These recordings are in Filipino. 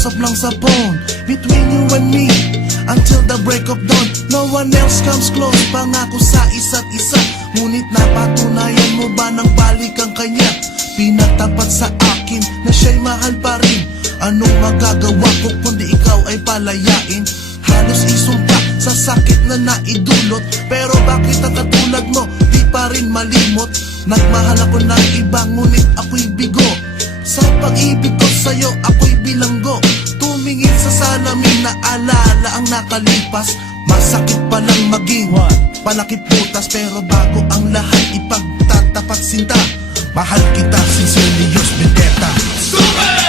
usap lang sa phone between you and me until the break of dawn. No one else comes close, pangako sa isa't isa. Ngunit napatunayan mo ba nang balik ang kanya? Pinatapat sa akin na siya'y mahal pa rin. Anong magagawa ko kundi ikaw ay palayain? Halos isumpa sa sakit na naidulot, pero bakit ang katulad mo di pa rin malimot? Nagmahal ako ng iba ngunit ako'y bigo. Sa pag-ibig ko sa'yo ako'y bilanggo. Tumingin sa salamin na alala ang nakalipas. Masakit palang maging palakip butas, pero bago ang lahat ipagtatapat sinta. Mahal kita, sincerely yours, Vendetta. Stupid!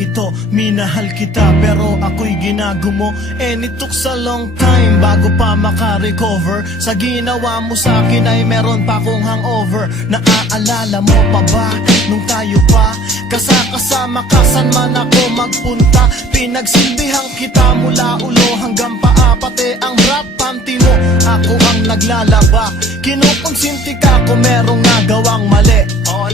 Ito, minahal kita pero ako'y ginagumo. And it took a long time bago pa makarecover. Sa ginawa mo sa'kin ay meron pa akong hangover. Naaalala mo pa ba nung tayo pa kasama ka saan man ako magpunta? Pinagsilbihan kita mula ulo hanggang paa, pati ang rap panty mo ako ang naglalaba. Kinukonsinti ka kung merong nagawang mali. Oo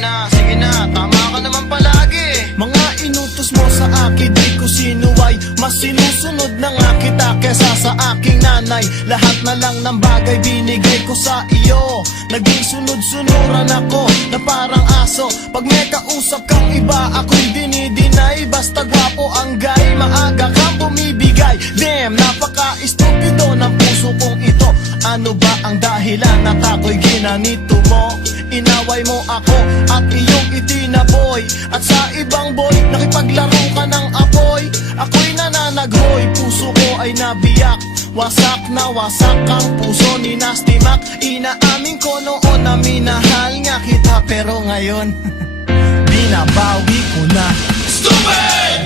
na, sige na, tama ka naman palagi. Mga inutos mo sa akin, di ko sinuway. Mas sinusunod na nga kita kesa sa aking nanay. Lahat na lang ng bagay binigay ko sa iyo. Naging sunod-sunuran ako na parang aso. Pag may kausap kang iba, ako'y dinidinay. Basta gwapo ang guy, maaga kang bumibigay. Damn, napaka-estupido ng puso kong ito. Ano ba ang dahilan at ako'y ginanito mo? Inaway mo ako at iyong itinaboy. At sa ibang boy, nakipaglaro ka ng apoy. Ako'y nananaghoy, puso ko ay nabiyak. Wasak na wasak ang puso ni Nasty Mac. Inaamin ko noon na minahal nga kita, pero ngayon binabawi ko na. Stupid!